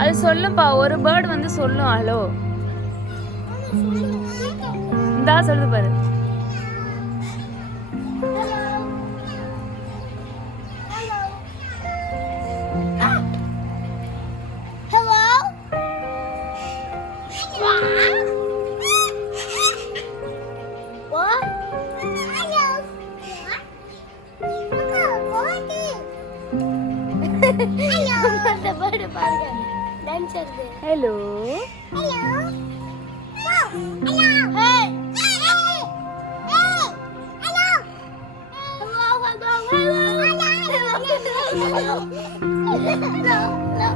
அது சொல்லும்பா, ஒரு பேர்டு வந்து சொல்லும் ஹலோ. இந்தா சொல்லுது பாரு. Hello. Hello. Hello. Hey. Hey. Hey. Hello. Hello. Hello. Hello. Hello. Hello.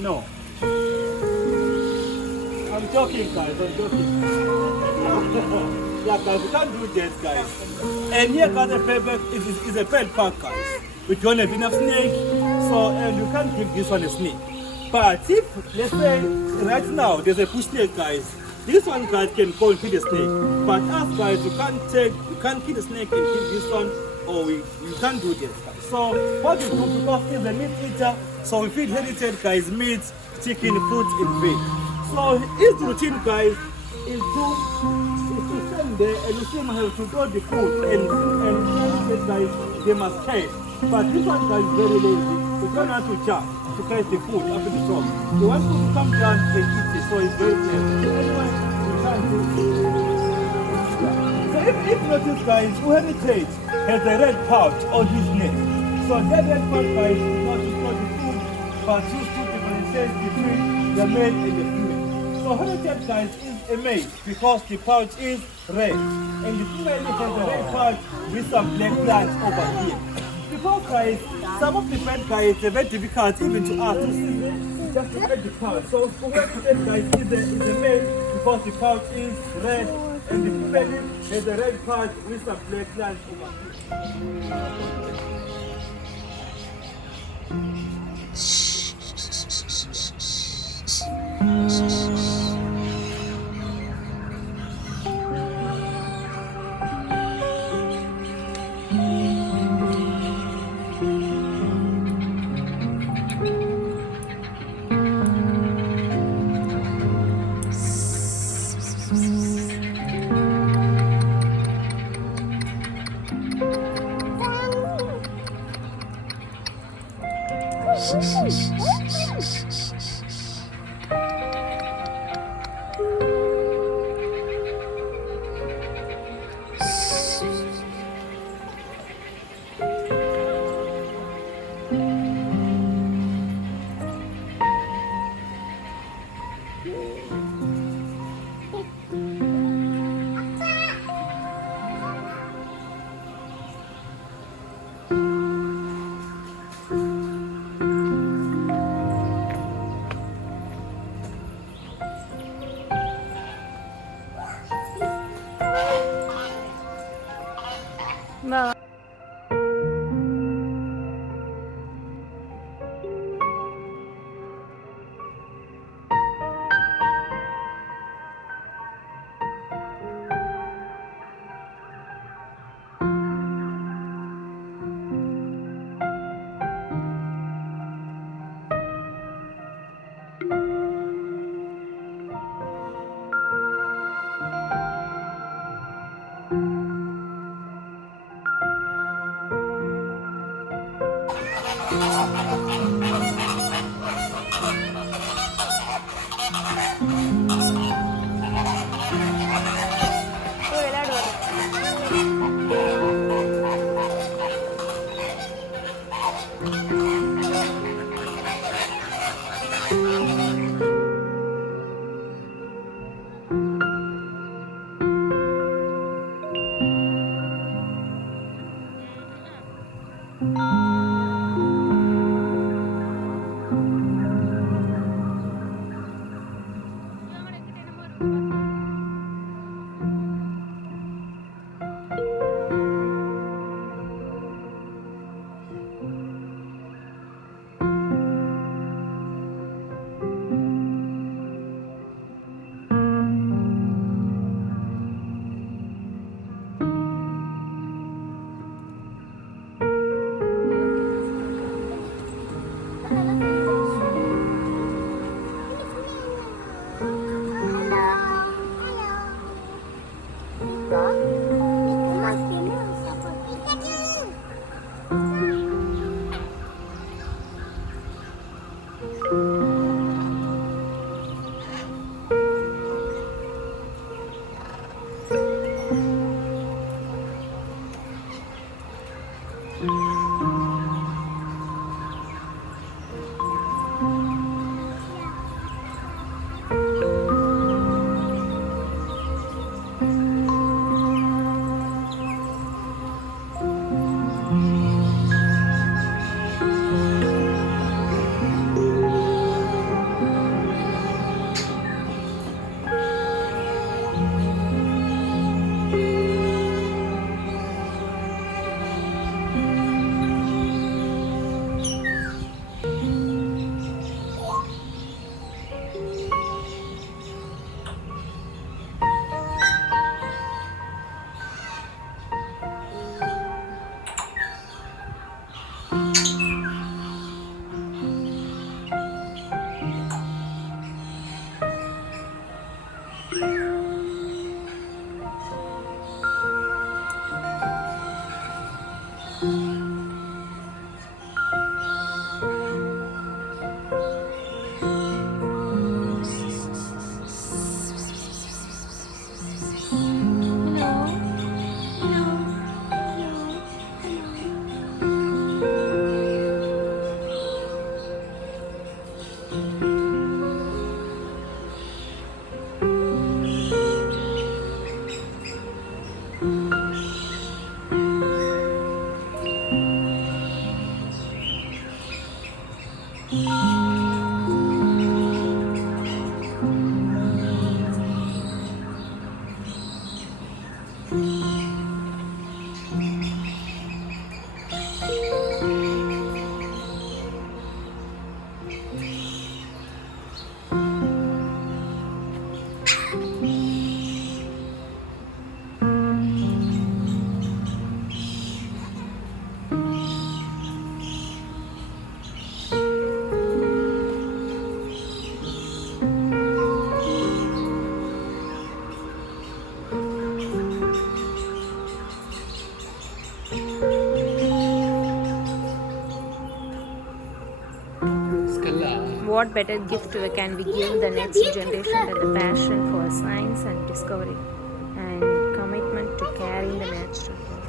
No. I'm joking, guys. I'm joking. Yeah, guys, we can't do that, guys. And here, guys, the payback is a pet park, guys. We don't have enough snake, so and you can't give this one a snake. But if, let's say, right now, there's a bush snake, guys. This one, guys, can go and kill the snake. But us, guys, you can't kill the snake and kill this one, or you can't do this, guys. So what we do, because he's a meat eater, so we feed heritage, guys, meat, chicken, fruit, and veg. So his routine, guys, is to stand there and you see him have to throw the food and guys, they must catch. But this one, guys, is very lazy. He don't have to jump to catch the food after the shop. He wants to come down and eat it, so it's very lazy. So anyway, we can't do it. So if you notice, guys, heritage has a red pouch on his neck. So that red pouch, guys, is not to store the food, but used to differentiate between the male and the female. So heritage, guys, is a male because the pouch is red, and the female has a red pouch with some black lines over here. Because, guys, some of the bad guys are very difficult even to us to see just to get the pouch. So heritage, guys, is a male because the pouch is red, and the female has a red pouch with some black lines over here. What better gift can we give the next generation than the passion for science and discovery and commitment to carrying the natural world?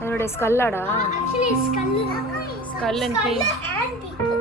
அதோட ஸ்கல்லாடா Actually, skull Skull and pig. and beak.